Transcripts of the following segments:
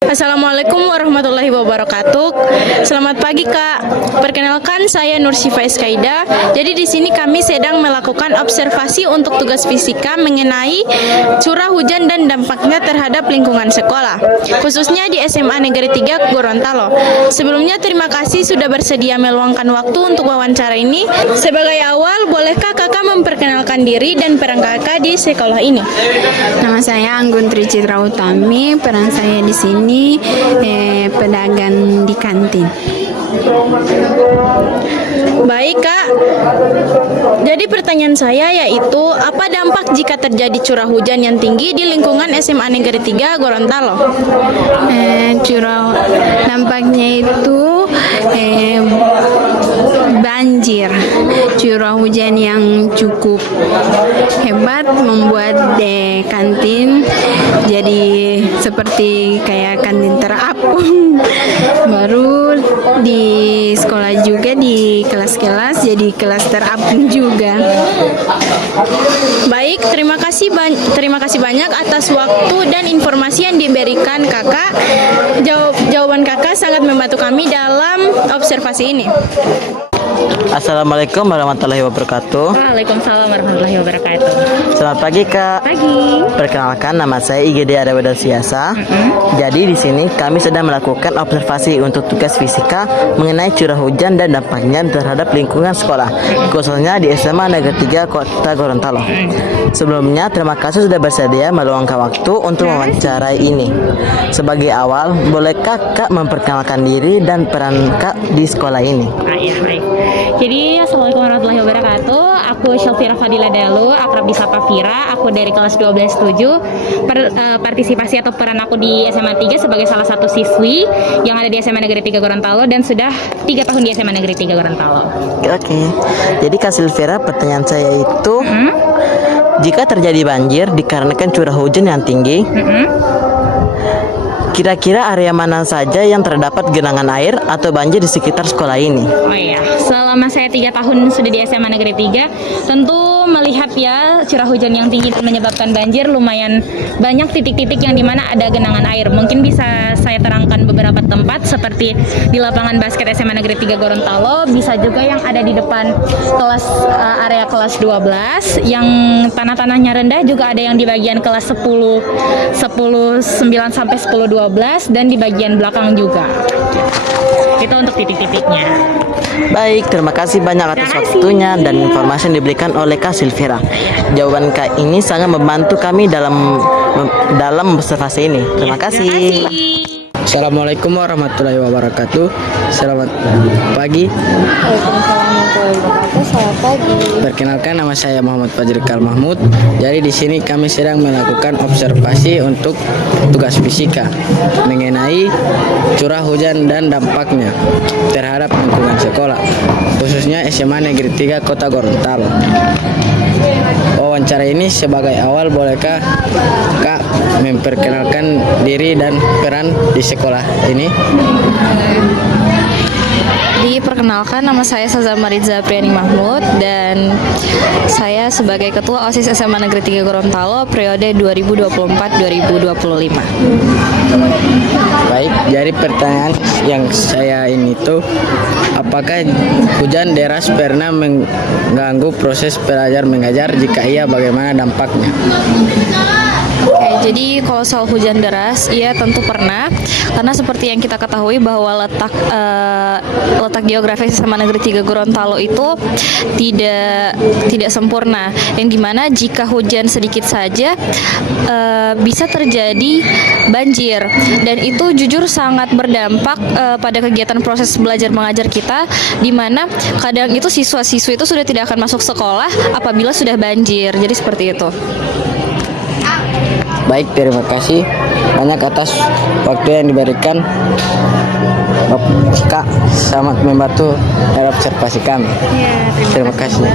Assalamualaikum warahmatullahi wabarakatuh. Selamat pagi Kak. Perkenalkan saya Nur Syifa Eskaida. Jadi di sini kami sedang melakukan observasi untuk tugas fisika mengenai curah hujan dan dampaknya terhadap lingkungan sekolah, khususnya di SMA Negeri 3 Gorontalo. Sebelumnya terima kasih sudah bersedia meluangkan waktu untuk wawancara ini. Sebagai awal, bolehkah Kakak memperkenalkan diri dan peran Kakak di sekolah ini? Nama saya Anggun Tri Citra Utami. Peran saya di sini pedagang di kantin. Baik Kak, jadi pertanyaan saya yaitu apa dampak jika terjadi curah hujan yang tinggi di lingkungan SMA Negeri 3 Gorontalo? Curah dampaknya itu banjir. Curah hujan yang cukup hebat membuat kantin jadi seperti kayak kantin terapung. Baru di sekolah juga di kelas-kelas jadi kelas terapung juga. Baik, terima kasih banyak atas waktu dan informasi yang diberikan Kakak. Jawaban Kakak sangat membantu kami dalam observasi ini. Assalamualaikum warahmatullahi wabarakatuh. Waalaikumsalam warahmatullahi wabarakatuh. Selamat pagi Kak. Pagi. Perkenalkan, nama saya IGD Arya Siasa. Jadi di sini kami sedang melakukan observasi untuk tugas fisika mengenai curah hujan dan dampaknya terhadap lingkungan sekolah, khususnya di SMA Negeri 3 Kota Gorontalo. Sebelumnya terima kasih sudah bersedia meluangkan waktu untuk wawancarai ini. Sebagai awal, bolehkah Kak memperkenalkan diri dan peran Kak di sekolah ini? Baik. Jadi Assalamualaikum warahmatullahi wabarakatuh. Aku Syafira Fadila Dalu, akrab disapa Fira. Aku dari kelas 12-7. Partisipasi atau peran aku di SMA 3 sebagai salah satu siswi yang ada di SMA Negeri 3 Gorontalo dan sudah 3 tahun di SMA Negeri 3 Gorontalo. Oke. Jadi Kak Silvira, pertanyaan saya itu jika terjadi banjir dikarenakan curah hujan yang tinggi, kira-kira area mana saja yang terdapat genangan air atau banjir di sekitar sekolah ini? Oh iya, selama saya 3 tahun sudah di SMA Negeri 3, tentu melihat ya curah hujan yang tinggi dan menyebabkan banjir, lumayan banyak titik-titik yang dimana ada genangan air. Mungkin bisa saya terangkan beberapa tempat seperti di lapangan basket SMA Negeri 3 Gorontalo, bisa juga yang ada di depan area kelas 12 yang tanah-tanahnya rendah, juga ada yang di bagian kelas 10 9 sampai 10 12 dan di bagian belakang juga. Itu untuk titik-titiknya. Baik, terima kasih banyak atas waktunya dan informasi yang diberikan oleh Kak Silvira. Jawaban Kak ini sangat membantu kami dalam observasi ini. Terima kasih. Assalamualaikum warahmatullahi wabarakatuh. Selamat pagi. Waalaikumsalam warahmatullahi wabarakatuh. Selamat pagi. Perkenalkan, nama saya Muhammad Fajrikal Mahmud. Jadi di sini kami sedang melakukan observasi untuk tugas fisika mengenai curah hujan dan dampaknya terhadap lingkungan sekolah, khususnya SMA Negeri 3 Kota Gorontalo. Wawancara ini sebagai awal, bolehkah Kak memperkenalkan diri dan peran di sekolah ini? Diperkenalkan, nama saya Saza Mariza Priani Mahmud dan saya sebagai Ketua OSIS SMA Negeri 3 Gorontalo periode 2024-2025. Baik, jadi pertanyaan yang saya ini tuh, apakah hujan deras pernah mengganggu proses belajar mengajar? Jika iya, bagaimana dampaknya? Oke, jadi kalau soal hujan deras, iya tentu pernah, karena seperti yang kita ketahui bahwa letak geografis SMA Negeri 3 Gorontalo itu tidak sempurna, yang dimana jika hujan sedikit saja bisa terjadi banjir, dan itu jujur sangat berdampak pada kegiatan proses belajar mengajar kita, dimana kadang itu siswa-siswi itu sudah tidak akan masuk sekolah apabila sudah banjir. Jadi seperti itu. Baik, terima kasih banyak atas waktu yang diberikan. Kak, sangat membantu dalam observasi kami. Terima kasih.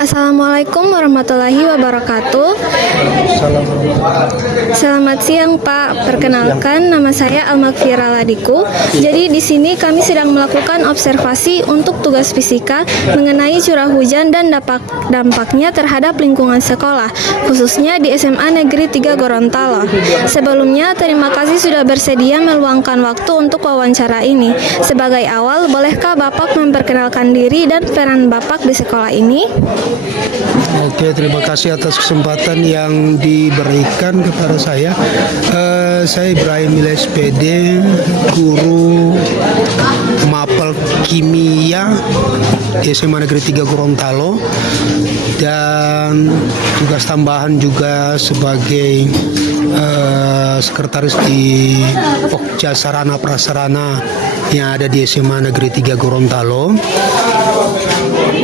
Assalamualaikum warahmatullahi wabarakatuh. Selamat siang Pak. Perkenalkan, nama saya Almakfira Ladiku. Jadi di sini kami sedang melakukan observasi untuk tugas fisika mengenai curah hujan dan dampaknya terhadap lingkungan sekolah, khususnya di SMA Negeri 3 Gorontalo. Sebelumnya, terima kasih sudah bersedia meluangkan waktu untuk wawancara ini. Sebagai awal, bolehkah Bapak memperkenalkan diri dan peran Bapak di sekolah ini? Oke, terima kasih atas kesempatan yang diberikan kepada saya. Saya Ibrahim Ilyas PD, guru mapel kimia di SMA Negeri 3 Gorontalo, dan tugas tambahan juga sebagai sekretaris di Pokja Sarana Prasarana yang ada di SMA Negeri 3 Gorontalo.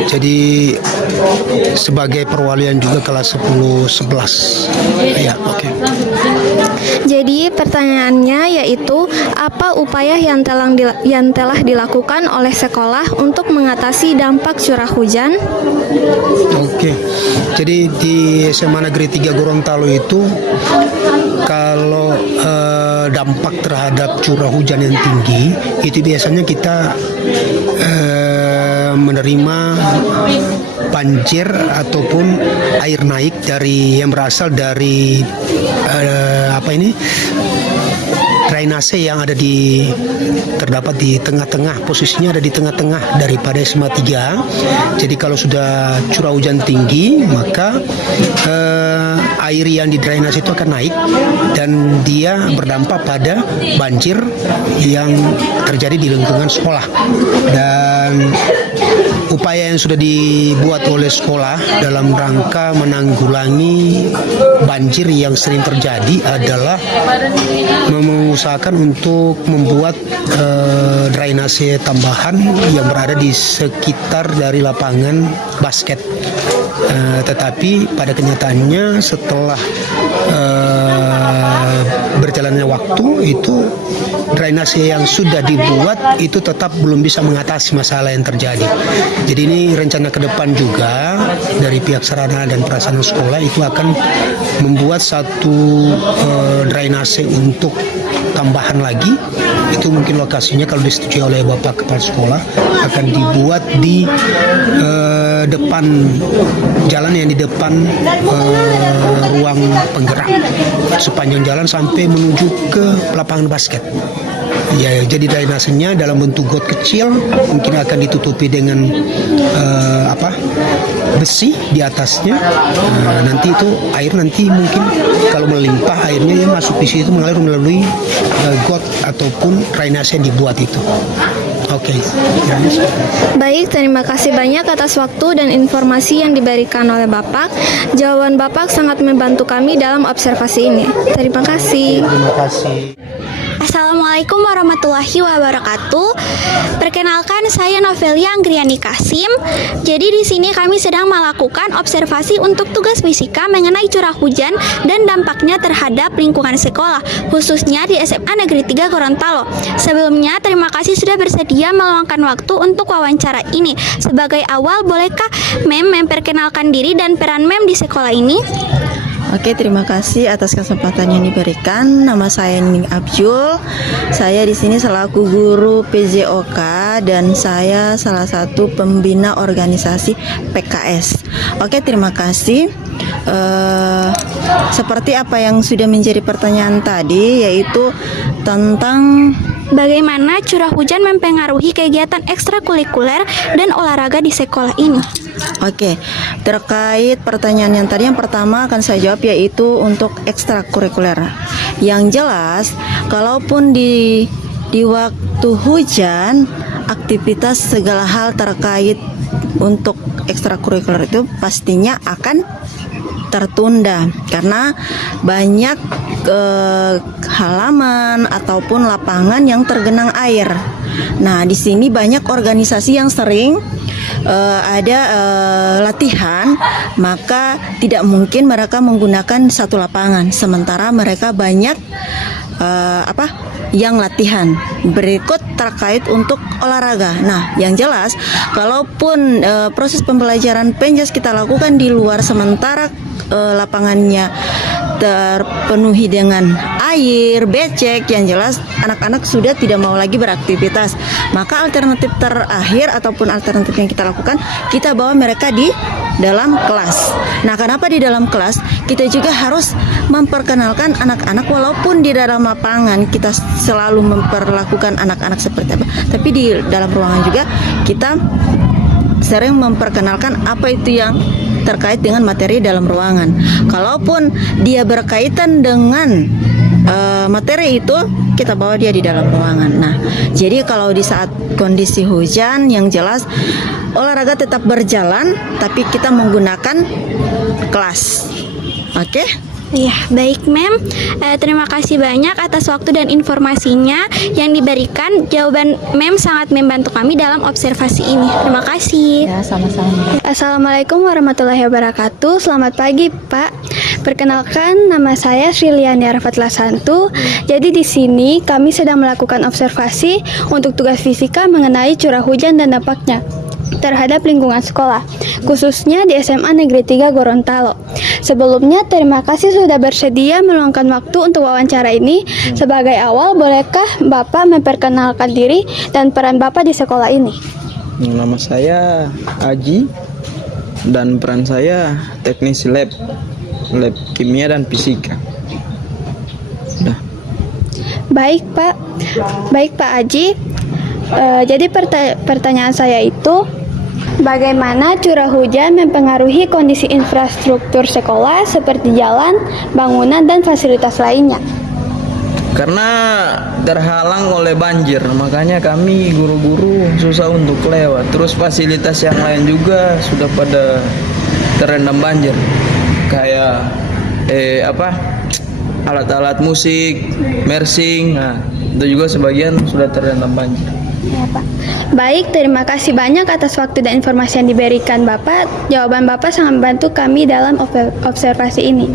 Jadi sebagai perwalian juga kelas 10-11. Ya, oke. Jadi pertanyaannya yaitu, apa upaya yang telah dilakukan oleh sekolah untuk mengatasi dampak curah hujan? Oke. Jadi di SMA Negeri 3 Gorontalo itu kalau dampak terhadap curah hujan yang tinggi itu biasanya kita menerima banjir ataupun air naik yang berasal dari drainase yang terdapat di tengah-tengah, posisinya ada di tengah-tengah daripada SMA 3. Jadi kalau sudah curah hujan tinggi, maka air yang di drainase itu akan naik dan dia berdampak pada banjir yang terjadi di lingkungan sekolah. Dan upaya yang sudah dibuat oleh sekolah dalam rangka menanggulangi banjir yang sering terjadi adalah mengusahakan untuk membuat drainase tambahan yang berada di sekitar dari lapangan basket. Tetapi pada kenyataannya setelah berjalannya waktu, itu drainase yang sudah dibuat itu tetap belum bisa mengatasi masalah yang terjadi. Jadi ini rencana ke depan juga dari pihak sarana dan prasarana sekolah itu akan membuat satu drainase untuk tambahan lagi. Itu mungkin lokasinya kalau disetujui oleh Bapak Kepala Sekolah akan dibuat di depan jalan yang di depan ruang penggerak sepanjang jalan sampai menuju ke lapangan basket. Ya, jadi drainasenya dalam bentuk got kecil, mungkin akan ditutupi dengan besi di atasnya. Nanti itu air mungkin kalau melimpah airnya yang masuk di situ mengalir melalui got ataupun drainase yang dibuat itu. Oke. Baik, terima kasih banyak atas waktu dan informasi yang diberikan oleh Bapak. Jawaban Bapak sangat membantu kami dalam observasi ini. Terima kasih. Terima kasih. Assalamualaikum warahmatullahi wabarakatuh. Perkenalkan, saya Novelia Anggriani Kasim. Jadi di sini kami sedang melakukan observasi untuk tugas fisika mengenai curah hujan dan dampaknya terhadap lingkungan sekolah, khususnya di SMA Negeri 3 Gorontalo. Sebelumnya, terima kasih sudah bersedia meluangkan waktu untuk wawancara ini. Sebagai awal, bolehkah Mem memperkenalkan diri dan peran Mem di sekolah ini? Oke, terima kasih atas kesempatan yang diberikan. Nama saya Nining Abjul. Saya di sini selaku guru PJOK dan saya salah satu pembina organisasi PKS. Oke, terima kasih. Seperti apa yang sudah menjadi pertanyaan tadi, yaitu tentang bagaimana curah hujan mempengaruhi kegiatan ekstrakurikuler dan olahraga di sekolah ini. Oke, terkait pertanyaan yang tadi, yang pertama akan saya jawab yaitu untuk ekstrakurikuler. Yang jelas, kalaupun di waktu hujan, aktivitas segala hal terkait untuk ekstrakurikuler itu pastinya akan tertunda karena banyak halaman ataupun lapangan yang tergenang air. Nah, di sini banyak organisasi yang sering ada latihan, maka tidak mungkin mereka menggunakan satu lapangan, sementara mereka banyak yang latihan. Berikut terkait untuk olahraga. Nah, yang jelas, kalaupun proses pembelajaran penjas kita lakukan di luar sementara lapangannya terpenuhi dengan air, becek, yang jelas anak-anak sudah tidak mau lagi beraktivitas. Maka alternatif terakhir ataupun alternatif yang kita lakukan, kita bawa mereka di dalam kelas. Nah, kenapa di dalam kelas? Kita juga harus memperkenalkan anak-anak, walaupun di dalam lapangan kita selalu memperlakukan anak-anak seperti apa, tapi di dalam ruangan juga kita sering memperkenalkan apa itu yang terkait dengan materi dalam ruangan. Kalaupun dia berkaitan dengan materi itu, kita bawa dia di dalam ruangan. Nah, jadi kalau di saat kondisi hujan, yang jelas olahraga tetap berjalan, tapi kita menggunakan kelas. Oke? Iya, baik Mem. Terima kasih banyak atas waktu dan informasinya yang diberikan. Jawaban Mem sangat membantu kami dalam observasi ini. Terima kasih. Ya, sama-sama. Assalamualaikum warahmatullahi wabarakatuh. Selamat pagi, Pak. Perkenalkan, nama saya Sriliani Arafat Lasantu. Jadi di sini kami sedang melakukan observasi untuk tugas fisika mengenai curah hujan dan dampaknya terhadap lingkungan sekolah, khususnya di SMA Negeri 3 Gorontalo. Sebelumnya, terima kasih sudah bersedia meluangkan waktu untuk wawancara ini. Sebagai awal, bolehkah Bapak memperkenalkan diri dan peran Bapak di sekolah ini? Nama saya Aji dan peran saya teknisi lab kimia dan fisika. Baik Pak Aji. Jadi pertanyaan saya itu, bagaimana curah hujan mempengaruhi kondisi infrastruktur sekolah seperti jalan, bangunan, dan fasilitas lainnya? Karena terhalang oleh banjir, makanya kami guru-guru susah untuk lewat. Terus fasilitas yang lain juga sudah pada terendam banjir, kayak alat-alat musik, mersing, nah itu juga sebagian sudah terendam banjir. Ya, Pak. Baik, terima kasih banyak atas waktu dan informasi yang diberikan Bapak. Jawaban Bapak sangat membantu kami dalam observasi ini.